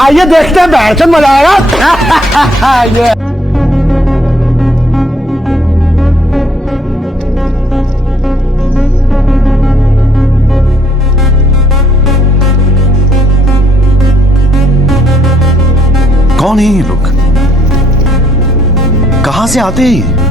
आइए देखते हैं, बैठ मजा आएगा। ये कौन है ये लोग? कहां से आते हैं ये?